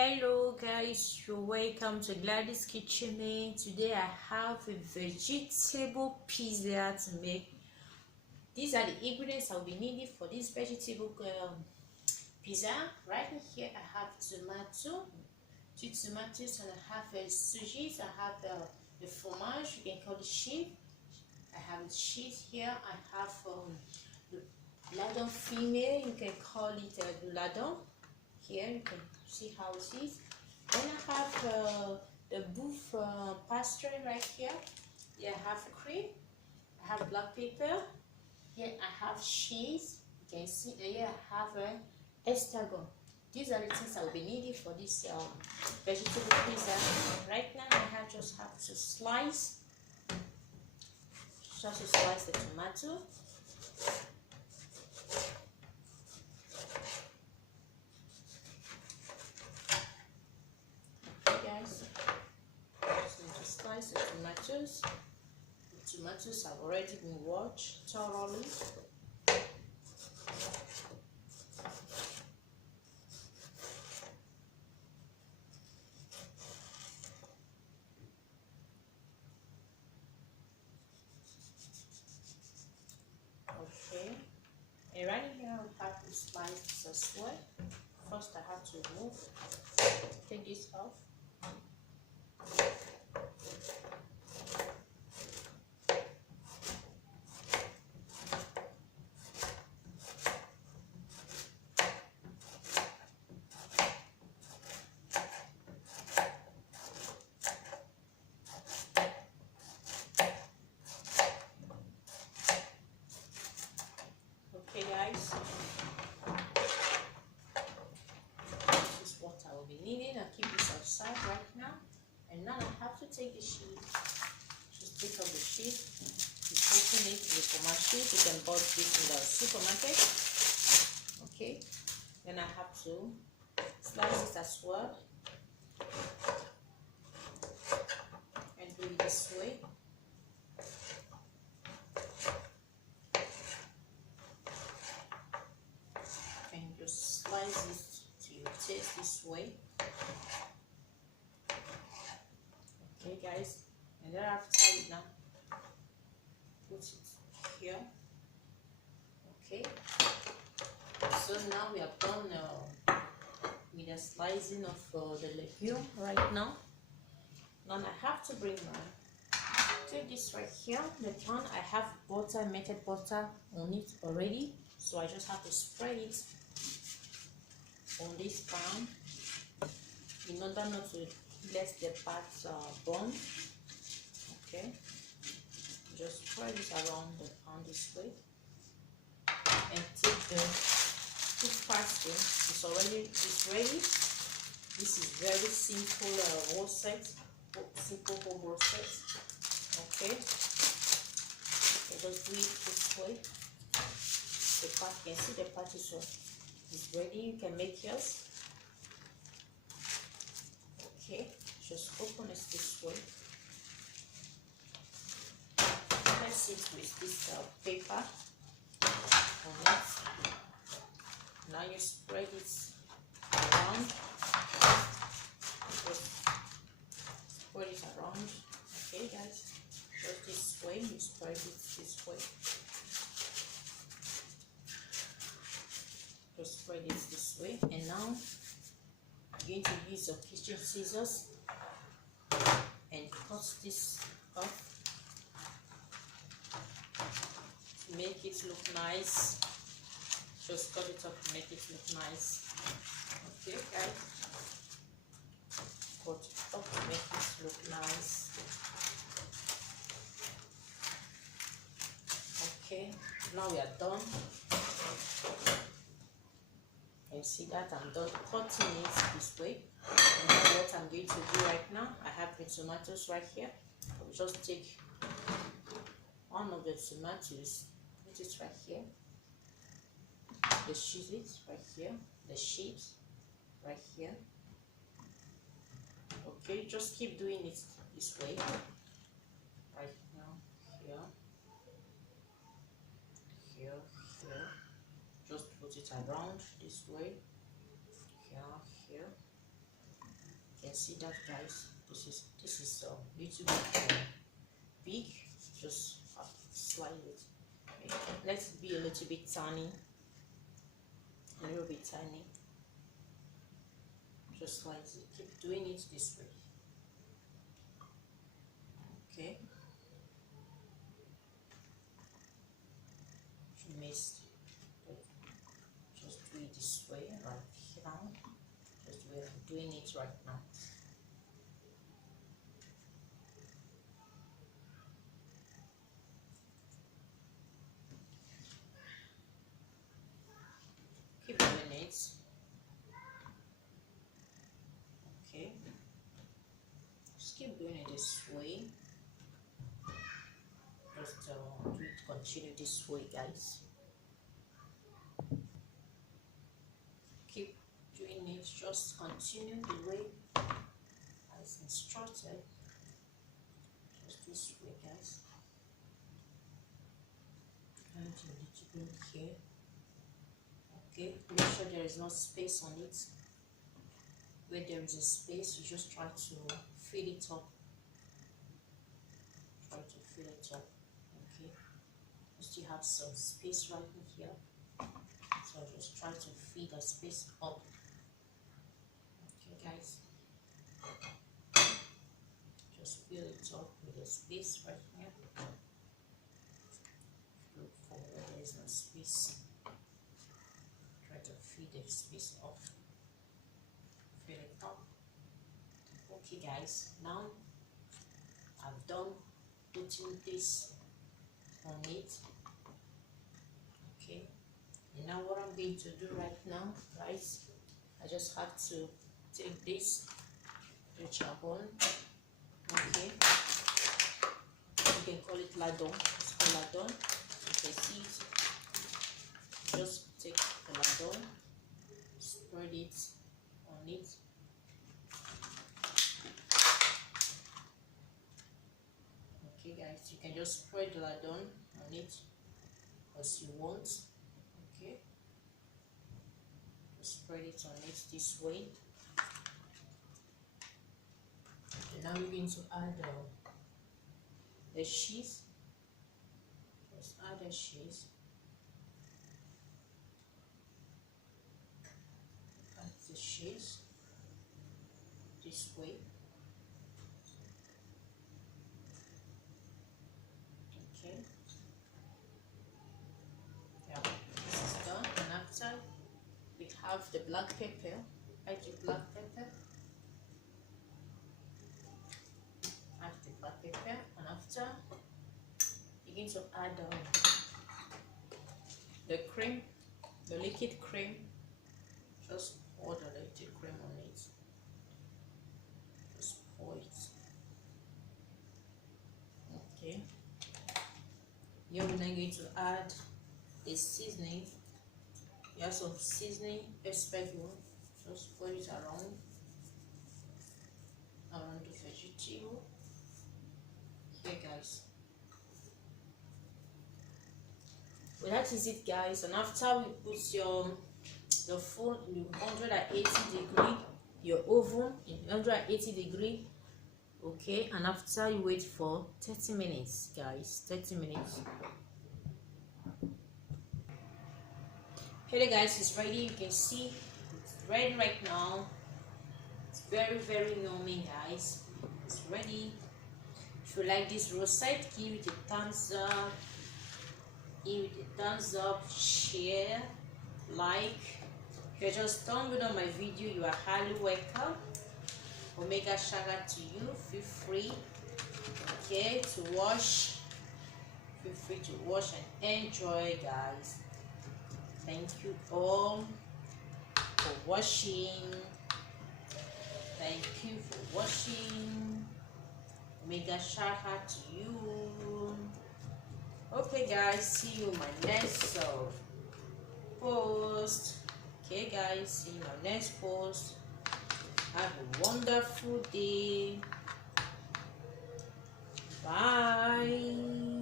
Hello guys, you're welcome to Gladys Kitchen. Today I have a vegetable pizza to make. These are the ingredients I'll be needing for this vegetable pizza. Right here I have tomato, 2 tomatoes, and I have sujis. I have the fromage, you can call it cheese. I have the cheese here. I have the lardon female, you can call it lardon. Here you can see how it is. Then I have the beef pastry right here. Here I have cream. I have black pepper. Here I have cheese. You can see here I have estragon. These are the things I will be needing for this vegetable pizza. Right now I just have to slice the tomato. Guys, just need to slice the tomatoes. The tomatoes have already been washed thoroughly. Okay, and right here I have to slice this as well. First I have to take this off. Okay guys, this is what I will be needing. I'll keep this outside right now. And now I have to take the sheet. Just take off the sheet. You open it with fromage sheet. You can buy this in the supermarket. Okay. Then I have to slice it as well. And do it this way. And just slice it to your taste this way. Okay guys, and then after it now, put it here. Okay, so now we have done with the slicing of the legume right now. Now I have to take this right here. The pan, I have butter, melted butter on it already, so I just have to spread it on this pan in order not to let the parts burn. Okay, just spread it around the pan this way and take the pastry. It's ready. This is very simple simple home roasted. Okay, so just do it this way. The part, you can see the part is ready. You can make yours. Okay, just open it this way. Let's it with this paper on it. Now you spread it around. Just spread it around. Okay, guys, just this way. You spread it this way. Just spread it this way, and now I'm going to use your kitchen scissors and cut this off to make it look nice. Just cut it off to make it look nice. Okay guys, cut it off to make it look nice. Okay, now we are done. You see that I'm done cutting it this way. And now what I'm going to do right now, I have the tomatoes right here. I'll just take one of the tomatoes, put it right here. The cheese right here, the chips right here. Okay, just keep doing it this way. Right now, here, here, here. Just put it around this way. Here, here. see that, guys. This is a little bit big. Just slide it. Okay. Let it be a little bit tiny. A little bit tiny. Just like it. Keep doing it this way. Okay. If you missed, just do it this way right now. Just the way I'm doing it right now. Keep doing it. Okay. Just keep doing it this way. Just do it, continue this way, guys. Keep doing it. Just continue the way as instructed. Just this way, guys. And a little bit here. Okay, make sure there is no space on it. Where there is a space, you just try to fill it up. Try to fill it up. Okay, you still have some space right in here, so just try to fill the space up. Okay, guys, just fill it up with the space right here. Look for where there is no space. Try to fill the space up. Fill it up. Okay, guys, now I've done putting this on it. Okay, and now what I'm going to do right now, guys, I just have to take this estragon. Okay, you can call it ladon. It's called ladon. You can see it. Just take the ladon, spread it on it. Okay, guys, you can just spread the ladon on it as you want. Okay, just spread it on it this way. And now we're going to add the cheese. Just add the cheese. Add the cheese this way. Okay. Yeah, this is done. And after, we have the black pepper. Add the black pepper. Add the black pepper. And after, begin to add the cream, the liquid cream. Just pour the liquid cream on it. Just pour it. Okay. Here we're now going to add a seasoning. You have some seasoning, estragon. Just pour it around the vegetable. Here, guys. Well, that is it, guys. And after we put the phone in 180 degree, your oven in 180 degree. Okay, and after you wait for 30 minutes, guys. 30 minutes. Hey guys, it's ready. You can see it's ready right now. It's very, very yummy, guys. It's ready. If you like this recipe, give it a thumbs up. Give it a thumbs up, share, like. If you're just stumbling on my video, you are highly welcome. Omega shout out to you. Feel free, okay, to watch. Feel free to watch and enjoy, guys. Thank you all for watching. Thank you for watching. Omega shout out to you. Okay, guys, see you in my next post. Okay, guys, see you in my next post. Have a wonderful day. Bye.